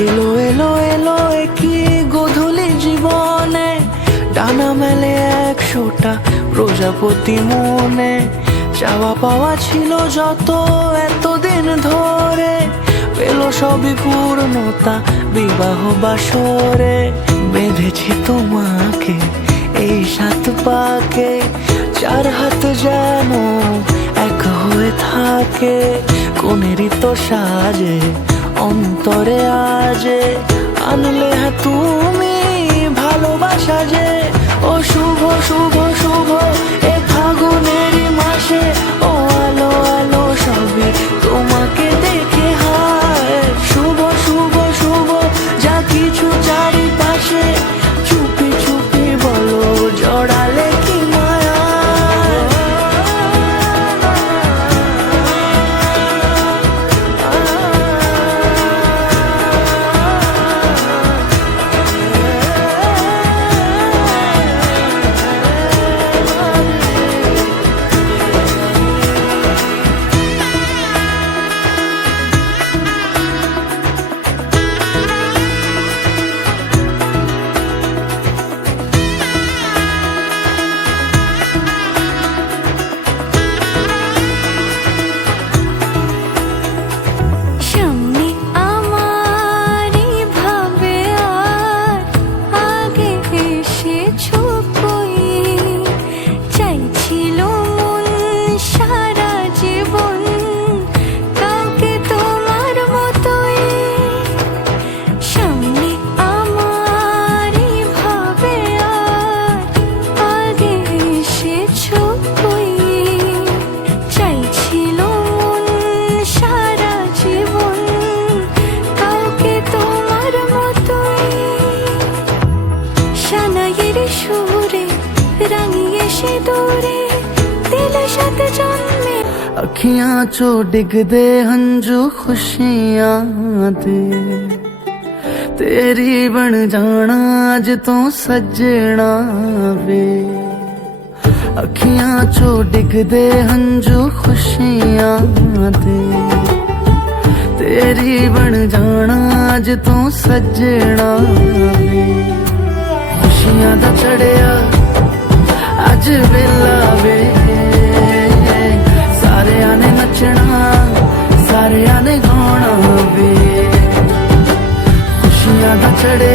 এলো এলো এলো একই গোধূলি জীবনে, ডানা মেলে 100টা প্রজাপতি মনে। চাওয়া পাওয়া ছিল যত এতদিন ধরে, পেল সবই পূর্ণতা বিবাহ বাসরে। বেঁধেছি তোমাকে এই 7 পাকে, 4 হাত যেন এক হয়ে থাকে। কোনেরই তো সাজে অন্তরে আজে, আনলে হ্যাঁ তুমি ভালোবাসা যে। ও শুভ শুভ শুভ এ ফাগুনেরই মাসে, ও আলো আলো সবই তোমাকে দেখে হায়। শুভ শুভ শুভ যা কিছু চারিপাশে, চুপি চুপি বলো জড়ালে কি মায়া। अखियां चो डिगदे हंजू खुशियां दे, तेरी बन जाना अज तो सजना वे। अखियां चो डिगदे हंजू खुशियां दे, तेरी बन जाना अज तो सजना वे। खुशियां दा चढ़िया अज वेला वे, सारियां ने नचना सारियां ने गाना वे। खुशियां दा चढ़िया